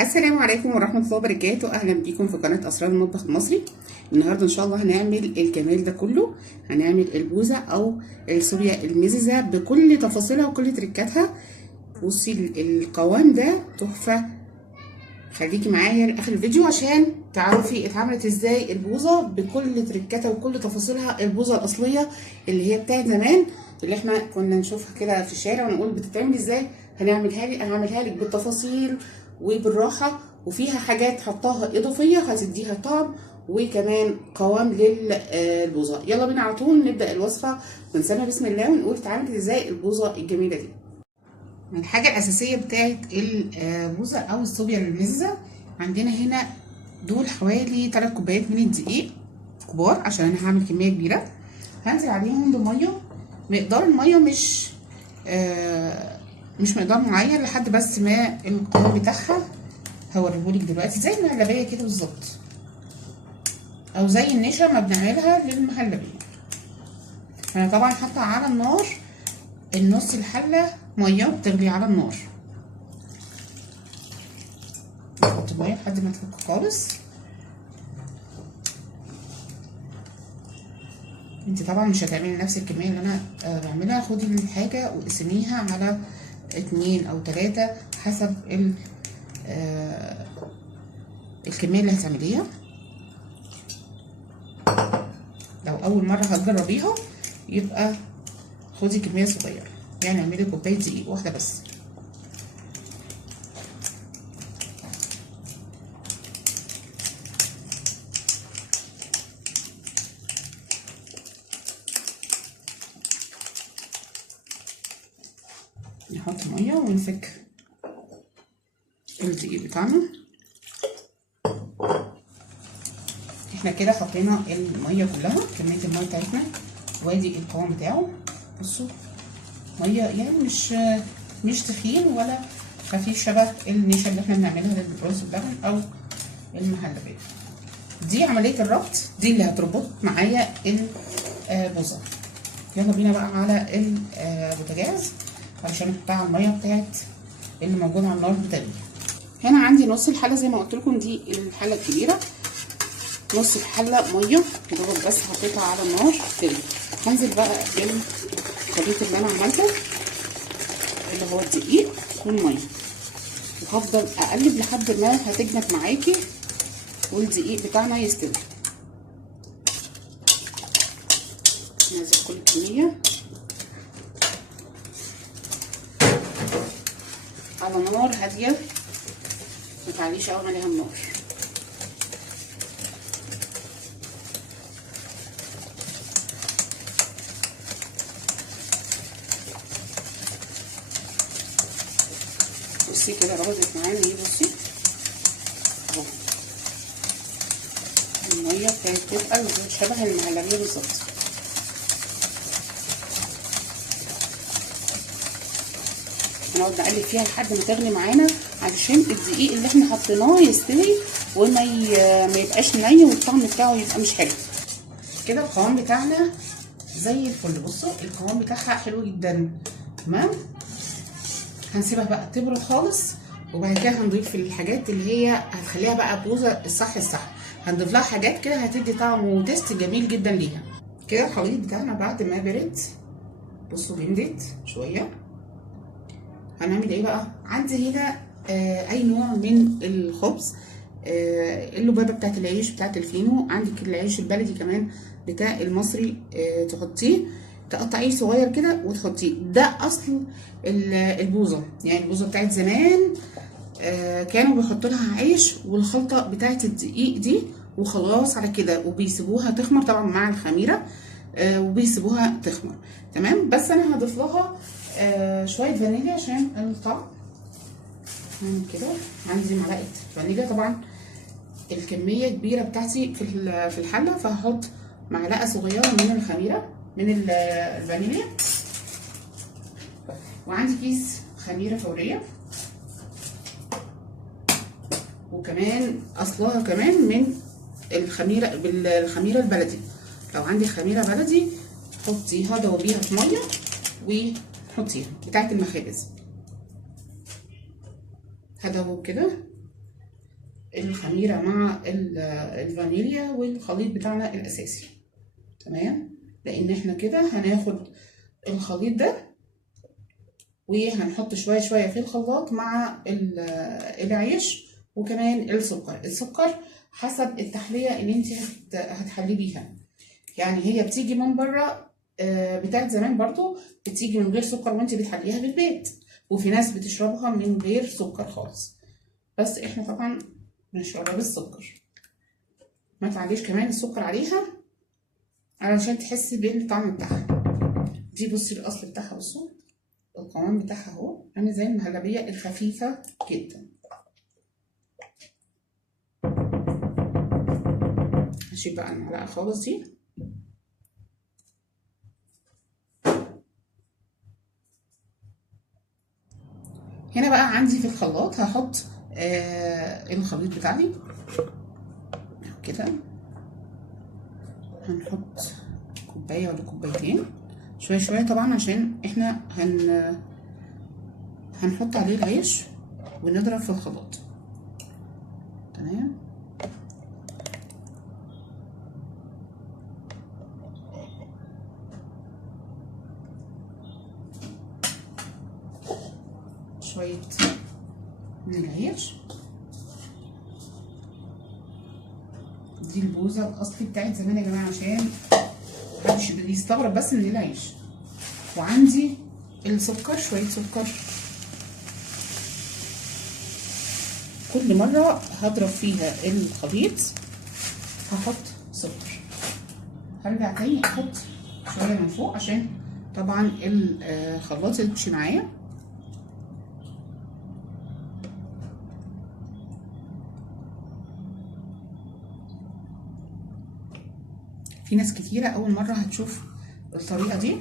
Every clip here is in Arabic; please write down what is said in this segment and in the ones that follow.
السلام عليكم ورحمة الله وبركاته. أهلا بيكم في قناة أسرار المطبخ المصري. النهاردة إن شاء الله هنعمل الجمال ده كله، هنعمل البوزة أو السوريا المززة بكل تفاصيلها وكل تركاتها. بصي القوام ده تحفة، خليكي معايا لآخر الفيديو عشان تعرفي اتعملت ازاي البوزة بكل تركاتها وكل تفاصيلها. البوزة الأصلية اللي هي بتاعت زمان، اللي احنا كنا نشوفها كده في الشارع ونقول بتتعمل ازاي، هعملها لك بالتفاصيل وبالراحه، وفيها حاجات حطاها اضافيه هتديها طعم وكمان قوام للبوظه. يلا بينا على طول نبدا الوصفه ونسمي بسم الله ونقول اتعملت ازاي البوظه الجميله دي. الحاجه الاساسيه بتاعت البوظه او الصوبيا المززه عندنا هنا دول حوالي 3 كوبايات من الدقيق كبار، عشان انا هعمل كميه كبيره. هنزل عليهم بميه، مقدار الميه مش مقدار معين، لحد بس ما القوام بتاعها هوريهولك دلوقتي، زي المهلبيه كده بالظبط، او زي النشا ما بنعملها للمهلبيه. انا طبعا حاطه على النار النص الحله ميه بتغلي على النار، نحط ميه لحد ما تفك خالص. انت طبعا مش هتعملي نفس الكميه اللي انا بعملها، خدي الحاجه وقسميها على 2 أو 3 حسب الكميه اللي هتعمليها. لو اول مره هتجربيها يبقى خدي كميه صغيره، يعني اعملي كوبايه دقيق واحده بس. نحط ميه ونفك الدقيق بتاعنا. احنا كده حطينا الميه كلها، كميه الميه بتاعتنا، وادي القوام بتاعه. بصوا ميه يعني مش تخين ولا خفيف شبه النشا اللي احنا بنعملها للرز بلبن او المهلبيه. دي عمليه الربط، دي اللي هتربط معايا البوظه. يلا بينا بقى على البوتاجاز علشان نحطها على الميه بتاعت اللي موجوده على النار بتغلي. هنا عندي نص الحله زي ما قلت لكم، دي الحله الكبيره، نص الحله ميه دوبك بس حطيتها على النار تغلي. هنزل بقى بالخليط اللي انا عملته اللي هو الدقيق والميه، وهفضل اقلب لحد ما هتجمد معاكي والدقيق بتاعنا يستوي. ننزل كل الكميه على نار هاديه، متعليش قوي عليها النار. بصي كده ربطت معايا ايه، بصي اهو الميه بتاعت تبقى شبه المهلبيه بالظبط. هنقعد نقلب فيها لحد ما تغلي معانا علشان الدقيق اللي احنا حطيناه يستوي وما يبقاش ني والطعم بتاعه يبقى مش حلو. كده القوام بتاعنا زي الفل. بصوا القوام بتاعها حلو جدا، تمام. هنسيبها بقى تبرد خالص، وبعد كده هنضيف الحاجات اللي هي هتخليها بقى بوظه الصح. هنضيف لها حاجات كده هتدي طعم وتيست جميل جدا ليها. كده الخليط بتاعنا بعد ما برد، بصوا جمدت شويه. هنعمل ايه بقى؟ عندي هنا اي نوع من الخبز، اللبابه بتاعت العيش بتاعت الفينو، عندك العيش البلدي كمان بتاع المصري، تحطيه تقطعيه صغير كده وتحطيه. ده اصل البوظه، يعني البوظه بتاعت زمان كانوا بيحطوا لها عيش والخلطه بتاعت الدقيق دي وخلاص على كده، وبيسيبوها تخمر طبعا مع الخميره، وبيسيبوها تخمر تمام. بس انا هضيف لها شويه فانيليا عشان الطعم. هعمل كده، عندي معلقه فانيليا، طبعا الكميه كبيره بتاعتي في الحله، فهحط معلقه صغيره من الخميره من الفانيليا. وعندي كيس خميره فوريه، وكمان اصلها كمان من بالخميره البلدي. لو عندي خميره بلدي حطيها دوبيها في ميه وحطيها بتاعت المخابز. هدوب كده الخميره مع الفانيليا والخليط بتاعنا الاساسي. تمام، لان احنا كده هناخد الخليط ده وهنحط شويه شويه في الخلاط مع العيش وكمان السكر حسب التحليه اللي انت هتحلي بيها. يعني هي بتيجي من بره بتاعت زمان برضو بتيجي من غير سكر وانت بتحليها بالبيت، وفي ناس بتشربها من غير سكر خالص، بس احنا طبعا بنشربها بالسكر. ما تعليش كمان السكر عليها علشان تحسي بالطعم بتاعها. دي بصي الاصل بتاعها، بصوا القوام بتاعها اهو عامل زي المهلبيه الخفيفه جدا. هشيل بقى المعلقه خالص دي. هنا بقى عندي في الخلاط هحط الخليط بتاعي كده. هنحط كوبايه ولا كوبايتين شويه شويه طبعا، عشان احنا هنحط عليه العيش ونضرب في الخلاط. تمام، شويه من العيش. دي البوظه الاصلي بتاعت زمان يا جماعه، عشان محدش يستغرب بس من العيش. وعندي السكر، شويه سكر. كل مره هضرب فيها الخليط هحط سكر. هرجع تاني احط شويه من فوق عشان طبعا الخلاط يمشي معايا. في ناس كتيره اول مره هتشوف الطريقه دي،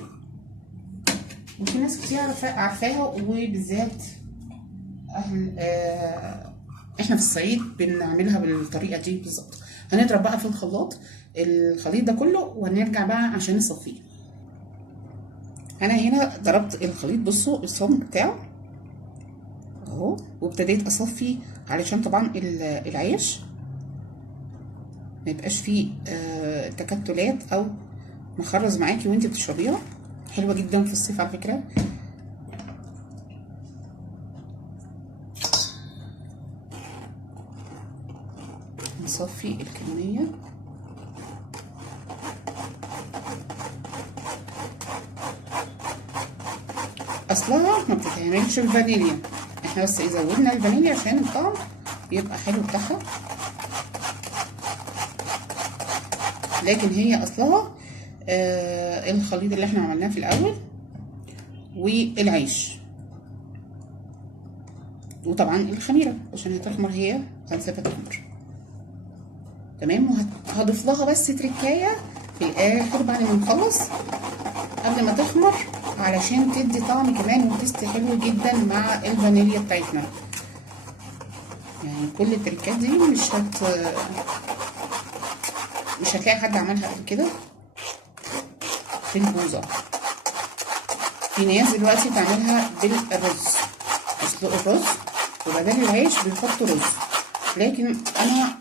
وفي ناس كتير عارفاها، وبالذات اهل احنا في الصعيد بنعملها بالطريقه دي بالظبط. هنضرب بقى في الخلاط الخليط ده كله ونرجع بقى عشان نصفيه. انا هنا ضربت الخليط، بصوا الصمت بتاعه اهو، وابتديت اصفي علشان طبعا العيش ما يبقاش فيه تكتلات او مخرز معاكي وانت بتشربيها. حلوه جدا في الصيف على فكره. نصفي الكميه. اصلها ما بتتعملش بفانيليا، احنا بس زودنا الفانيليا عشان الطعم يبقى حلو بتاعها، لكن هي اصلها الخليط اللي احنا عملناه في الاول والعيش، وطبعا الخميره عشان هتخمر، هي هنسيبها تخمر. تمام، وهضيف لها بس تركايه في الاخر بعد ما نخلص قبل ما تخمر علشان تدي طعم كمان وتست حلو جدا مع الفانيليا بتاعتنا. يعني كل التركات دي مش هتلاقي حد عملها قبل كده في البوظه. في ناس دلوقتي بتعملها بالرز، يسلقوا الرز وبدل العيش بيحطوا رز، لكن انا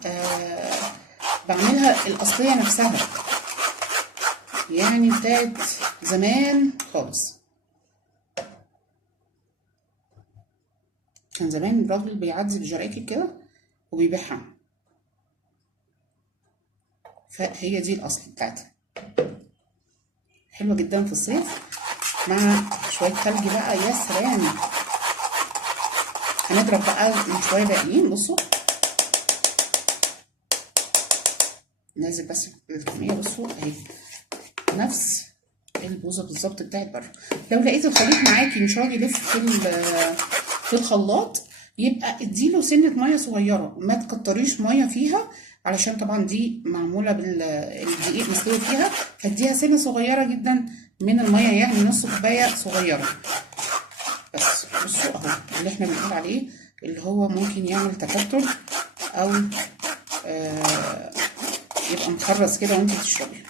بعملها الاصليه نفسها، يعني بتاعت زمان خالص. كان زمان الراجل بيعدي بجراكن كده وبيبيعها، فهي دي الاصل بتاعتها. حلوه جدا في الصيف مع شويه ثلج بقى، يا سلام. هنضرب بقى شويه باقيين. بصوا نازل بس الكميه، بصوا اهي نفس البوظه بالظبط بتاعت بره. لو لقيت الخليط معاكي مش راضي يلف في الخلاط، يبقى اديله سنه ميه صغيره، ما تكتريش ميه فيها علشان طبعا دي معموله بالدقيق مسلوق فيها، فاديها سنه صغيره جدا من الميه، يعني نص كوبايه صغيره بس. بصوا اهو اللي احنا بنقول عليه اللي هو ممكن يعمل تكتل او يبقى مخرز كده وانت بتشربي.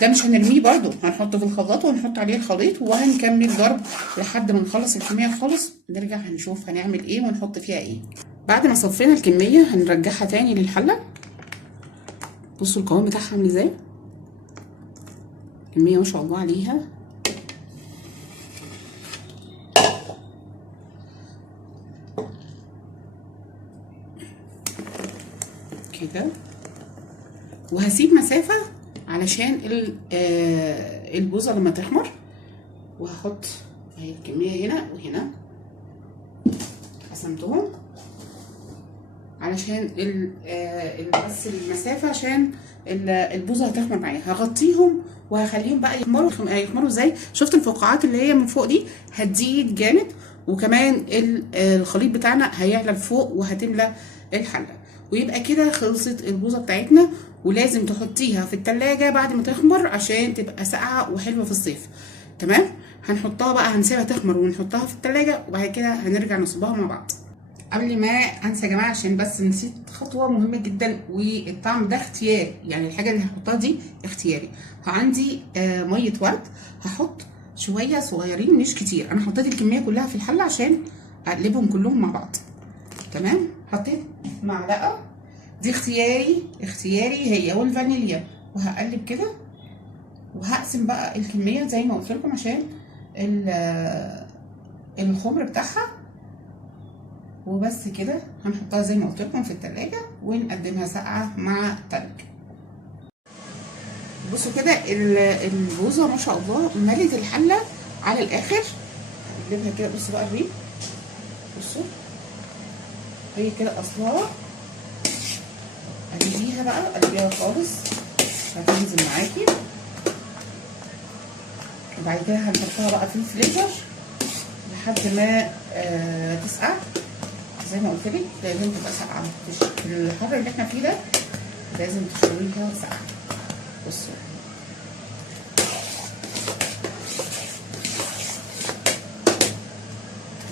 ده مش هنرميه برضو، هنحطه في الخلاط وهنحط عليه الخليط وهنكمل ضرب لحد ما نخلص الكميه خالص. نرجع هنشوف هنعمل ايه ونحط فيها ايه. بعد ما صفينا الكميه هنرجعها تاني للحله. بصوا القوام بتاعها عامل ازاي، كميه ما شاء الله عليها. كده، وهسيب مسافه علشان البوظه لما تخمر. وهحط اهي الكميه هنا وهنا، قسمتهم علشان بس المسافه، عشان البوظه هتخمر معايا. هغطيهم وهخليهم بقى يخمروا ازاي. شفت الفقاعات اللي هي من فوق دي هتزيد جامد، وكمان الخليط بتاعنا هيعلى لفوق وهتملى الحله. ويبقى كده خلصت البوظه بتاعتنا. ولازم تحطيها في التلاجة بعد ما تخمر عشان تبقى ساقعه وحلوه في الصيف. تمام. هنحطها بقى، هنسيبها تخمر ونحطها في التلاجة، وبعد كده هنرجع نصبها مع بعض. قبل ما انسى يا جماعه، عشان بس نسيت خطوه مهمه جدا، والطعم ده اختياري، يعني الحاجه اللي هحطها دي اختياري. عندي ميه ورد، هحط شويه صغيرين مش كتير. انا حطيت الكميه كلها في الحله عشان اقلبهم كلهم مع بعض. تمام. حطيت معلقه، دي اختياري هي، والفانيليا. وهقلب كده، وهقسم بقى الكميه زي ما قلت لكم عشان الخمر بتاعها. وبس كده هنحطها زي ما قلت لكم في التلاجة، ونقدمها ساقعه مع تلج. بصوا كده البوظه ما شاء الله ملت الحله على الاخر. هقلبها كده، بصوا بقى الريم، بصوا هي كده اصلها. قلبيها خالص هتنزل معاكي. وبعد كده هنحطها بقى في الفريزر لحد ما تسقع. زي ما قلت لك لازم تبقى ساقعه، في الحر اللي احنا فيه ده لازم تشربيها ساقعه. بصوا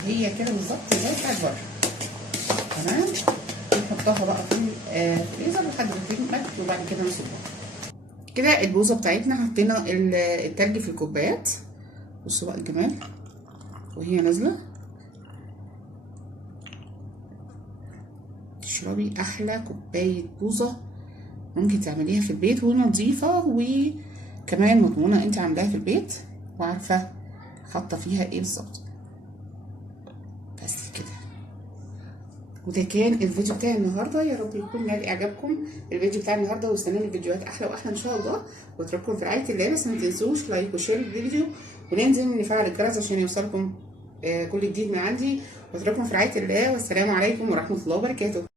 هي كده بالظبط زي بتاعت بره. تمام. نحطها بقى في الفريزر لحد ما تجمد، وبعد كده نصبها. كده البوظه بتاعتنا حطينا التلج في الكوبايات. بصوا بقى الجمال وهي نازله. تشربي احلى كوبايه بوظه ممكن تعمليها في البيت، ونظيفه وكمان مضمونه انت عاملاها في البيت وعارفه حاطه فيها ايه بالظبط. بس كده. وده كان الفيديو بتاعي النهارده. يا رب يكون نال اعجابكم الفيديو بتاعي النهارده، واستنوني فيديوهات احلى واحلى ان شاء الله. واترككم في رعايه الله. بس ما تنسوش لايك وشير الفيديو، وننزل نفعل الجرس عشان يوصلكم كل جديد من عندي. واترككم في رعايه الله، والسلام عليكم ورحمه الله وبركاته.